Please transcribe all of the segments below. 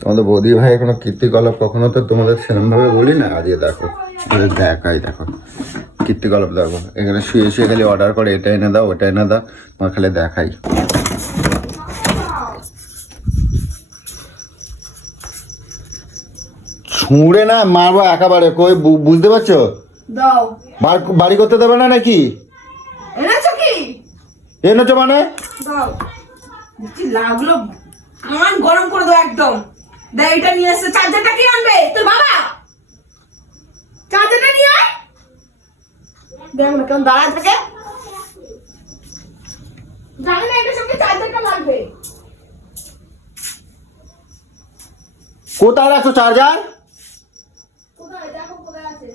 তোমাদের বৌদি ভাই এখনও কীর্তিকলাপ কখনো তো তোমাদের সেরকম ভাবে বলি না আজকে দেখো তোমাদের দেখাই দেখো। কীর্তিকলাপ দেখো। এখানে শুয়ে শুয়ে খালি অর্ডার করে এটা এনে দাও ওটা এনে দাও তোমার খালি দেখাই। ছুঁড়ে না মারবো একেবারে। কই বুঝতে পারছ? দাও। বাড়ি করতে দেবে না নাকি? এনেছো মানে? লাগল? কান গরম করে দাও একদম। দে এটা নিয়ে এসে চার্জারটা কি আনবে? তোর বাবা? চার্জারটা নিয়ে আয়। দেখ না কেমন দাঁড়া থাকে জানি না এটার সঙ্গে চার্জারটা লাগবে। কোথায় রাখছো চার্জার কোথায়? দেখো কোথায় আছে।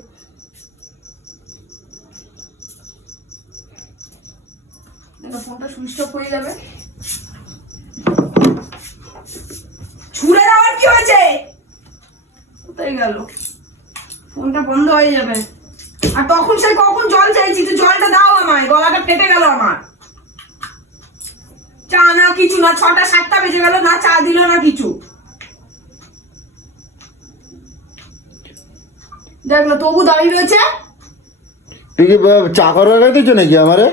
ফোনটা সুইচ অফ হয়ে যাবে। কি হয়েছে? কোথায় গেল? ফোনটা বন্ধ হয়ে যাবে। আর তখন সে কখন জল চাইছি? তুই জলটা দাও আমায় গলাটা কেটে গেল আমার। চা না কিছু না ছটা সাতটা বেজে গেল না চা দিল না কিছু। দেখল তবু দাঁড়িয়ে রয়েছে। তুই কি চাকর রেখে দিচ্ছ নাকি আমারে?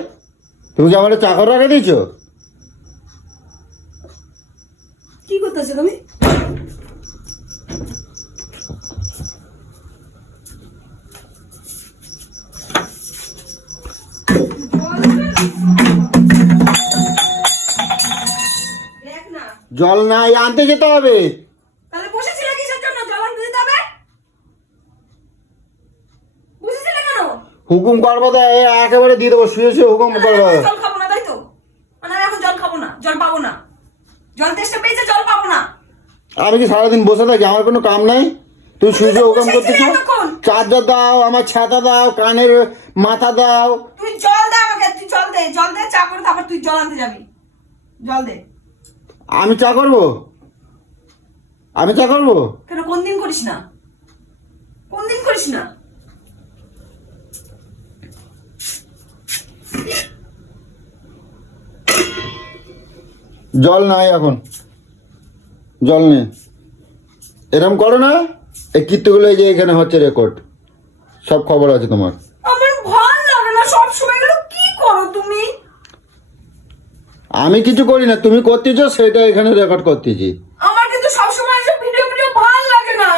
তুমি কি আমারে চাকর রেখে দিচ্ছ কি করতেছে তুমি? জল নাই আনতে যেতে হবে। তাহলে বসেছিলে কিসের জন্য? জল আনতে দিতে হবে? বসেছিলে কেন? হুকুম করব তো এ একেবারে দিয়ে দেবো শুয়ে শুয়ে হুকুম করব। আমি জল খাব না তাই তো? মানে আমি এখন জল খাব না জল পাবো না। জল তেষ্টা পেয়েছে জল পাবো না। আমি কি সারাদিন বসে থাকি? আমার কোনো কাম নাই? তুই শুয়ে হুকুম করতেছ? চার্জার দাও আমার ছাতা দাও কানের মাথা দাও। তুই জল দে আমাকে তুই জল দে জল দে চা করে তারপর তুই জল আনতে যাবি। জল দে। আমি চা করব? আমি চা করব? কেন কোন দিন করিস না? কোন দিন করিস না? জল নাই এখন। জল নেই। এরম করো না এই কীর্তিগুলো এই যে এখানে হচ্ছে রেকর্ড সব খবর আছে তোমার আমার ভালো লাগে না সব সময় এগুলো কি করো তুমি আমি কিছু করি না তুমি করতেছো সেটা এখানে রেকর্ড করতেছি। আমার কিন্তু সব সময় এসব ভিডিও ভিডিও ভালো লাগে না।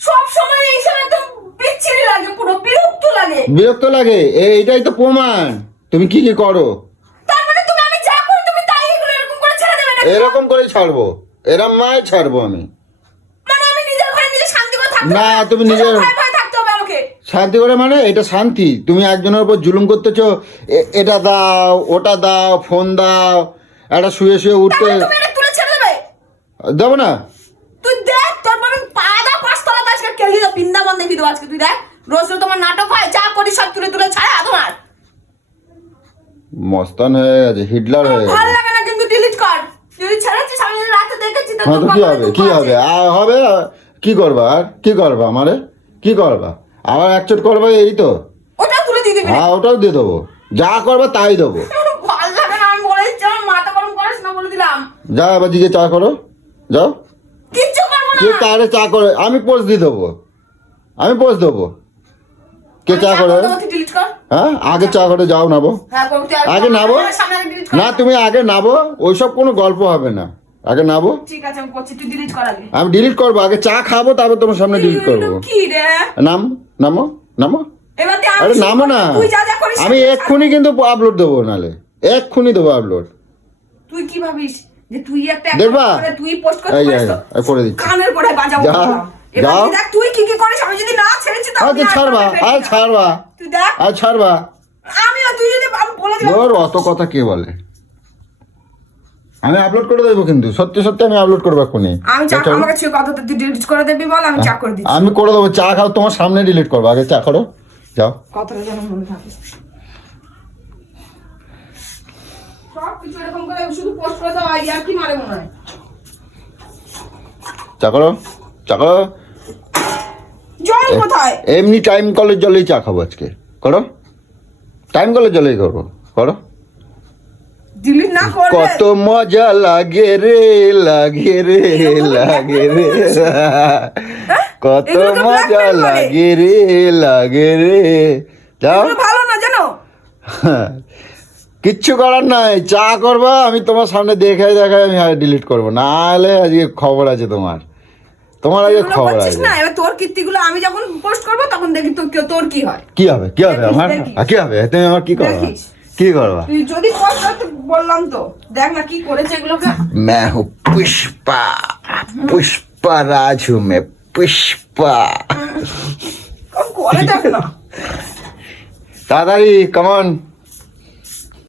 সব সময় এইসব একদম বিচ্ছিরি লাগে পুরো বিরক্ত লাগে। বিরক্ত লাগে? এইটাই তো প্রমাণ। তুমি কি কি করো? তার মানে তুমি আমি যা করি তুমি তাই এগুলো এরকম করে ছেড়ে দেবে না এরকম করে ছাড়বো। এরম মায় ছাড়বো আমি। মানে আমি নিজের ঘরে নিজে শান্তি করে থাকতে না, তুমি নিজের- ভয় ভয় থাকতে হবে আমাকে শান্তি করে মানে এটা শান্তি। তুমি একজনের উপর জুলুম করতেছো এটা দাও ওটা দাও ফোন দাও একটা শুয়ে শুয়ে উঠতে দেবে? না। তুই দেখ তারপর আমি পাদা পাঁচতলা আজকে কেলি দাও বৃন্দাবন দেখি দেবো আজকে তুই দেখ রোজ রোজ তোমার নাটক হয় যা করি সব তুলে তুলে ছাড়া তোমার। মস্তান হয়ে গেছে হিটলার হয়ে ভালো গেছে। লাগে না কিন্তু ডিলিট কর। তুই ছেড়েছিস আমি রাতে দেখেছি তো হ্যাঁ কি হবে? কি হবে? আর হবে? কি করবা? আর কি করবা? আমারে? কি করবা? আবার এক একচোট করবা এই তো। তুলে দিয়ে দিবি। হ্যাঁ ওটাও দিয়ে দেবো। যা করবা তাই দেবো। ভালো লাগে না আমি বলে দিচ্ছি আমার মাথা গরম করিস না বলে দিলাম। যা এবার দিকে চা করো। যাও। কিচ্ছু করব না। কে চা করে আমি পোস্ট দিয়ে দেবো। আমি পোস্ট দেবো। কে চা করে? হ্যাঁ আগে চা করে যাও নাবো। হ্যাঁ আগে নাবো। না তুমি আগে নাবো ওইসব কোনো গল্প হবে না। আগে নাবো? ঠিক আছে আমি করছি তুই ডিলিট কর আগে। আমি ডিলিট করব আগে চা খাব তারপর তোমার সামনে ডিলিট করব। কি রে? নাম নামো নামো? আমি আরে নামো না। তুই যা যা করিস আমি এক্ষুনি কিন্তু আপলোড দেবো নালে। এক্ষুনি দেবো আপলোড তুই কি ভাবিস যে তুই একটা দেখবা? করে তুই পোস্ট করতে এই করে দিচ্ছি। কানের পরে বাজাবো যাও। তুই দেখ তুই কি কি করিস আমি যদি না ছেড়েছি ছাড়বা আয় ছাড়বা। তুই দেখ। আয় ছাড়বা। আমিও তুই যদি আমি বলে দিলাম ধর অত কথা কে বলে? আমি আপলোড করে দেবো কিন্তু। সত্যি সত্যি আমি আপলোড করব এক্ষুনি। আমি চা। আমাকে ছুঁয়ে কথা তুই ডিলিট করে দিবি বল আমি চা করে আমি করে দেবো। চা খাও তোমার সামনে ডিলিট করব। আগে চা করো। যাও। কথাটা যেন মনে থাকে। কিছু চা করো। চা করো। এমনি টাইম কলের জলেই চা খাব আজকে। করো। টাইম কলের জলেই করব। করো। কত মজা লাগে রে লাগে রে লাগে রে। কত মজা লাগে রে লাগে রে। যাও। ভালো না জানো? কিচ্ছু করার নাই। চা করবা আমি তোমার সামনে দেখাই দেখাই আমি আর ডিলিট করব। না হলে আজকে খবর আছে তোমার। তোমার এগুলো খবর আছে। না? এবার তোর কীর্তিগুলো আমি যখন পোস্ট করব তখন দেখি তোর কি- তোর কি হয়। কি হবে? কি হবে? আমার। কি হবে? তুমি আমার কি দেখিস। কি করবা তুই যদি কর তো বললাম তো দেখ না কি করেছে এগুলোকে मैं हूँ पुष्पा पुष्पा राज हूँ मैं पुष्पा করে দেখ না তাড়াতাড়ি কমন